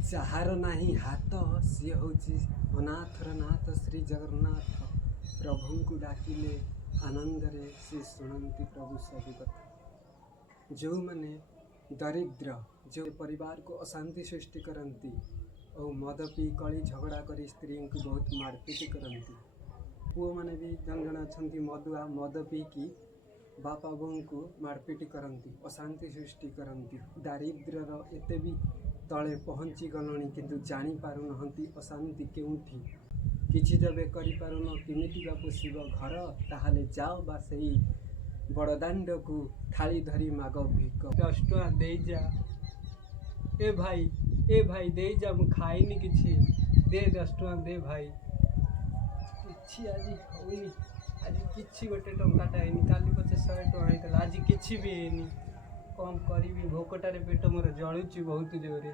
ଯାହାର ନାହିଁ ହାତ ସିଏ ହେଉଛି ଅନାଥର ନାଥ ଶ୍ରୀ ଜଗନ୍ନାଥ। ପ୍ରଭୁଙ୍କୁ ଡାକିଲେ ଆନନ୍ଦରେ ସିଏ ଶୁଣନ୍ତି ପ୍ରଭୁ ସବୁ କଥା। ଯେଉଁମାନେ ଦରିଦ୍ର, ଯେଉଁ ପରିବାରକୁ ଅଶାନ୍ତି ସୃଷ୍ଟି କରନ୍ତି ଓ ମଦ ପିଇ କଳି ଝଗଡ଼ା କରି ସ୍ତ୍ରୀଙ୍କୁ ବହୁତ ମାରପିଟ କରନ୍ତି। ପୁଅମାନେ ବି ଜଣେ ଜଣେ ଅଛନ୍ତି ମଦୁଆ, ମଦ ପିଇକି ବାପା ବୋଉଙ୍କୁ ମାରପିଟ କରନ୍ତି, ଅଶାନ୍ତି ସୃଷ୍ଟି କରନ୍ତି। ଦାରିଦ୍ର୍ୟର ଏତେ ବି ତଳେ ପହଞ୍ଚି ଗଲଣି କିନ୍ତୁ ଜାଣିପାରୁନାହାନ୍ତି ଅଶାନ୍ତି କେଉଁଠି। କିଛି ଯେବେ କରିପାରୁନ କେମିତି ବା ପୋଷିବ ଘର, ତାହେଲେ ଯାଅ ବା ସେଇ ବଡ଼ଦାଣ୍ଡକୁ ଥାଳି ଧରି ମାଗ ଭିକ। 10 ଟଙ୍କା ଦେଇଯା, ଏ ଭାଇ ଦେଇଯା, ମୁଁ ଖାଇନି କିଛି, ଦେ 10 ଟଙ୍କା ଦେ ଭାଇ। କିଛି ଆଜି ହଉନି, ଆଜି କିଛି ଗୋଟେ ଟଙ୍କାଟା ହେଇନି। କାଲି ପଛେ 100 ଟଙ୍କା ହେଇଥିଲା, ଆଜି କିଛି ବି ହେଇନି। କ'ଣ କରିବି, ଭୋକଟାରେ ପେଟ ମୋର ଜଳୁଛି ବହୁତ ଜୋରେ।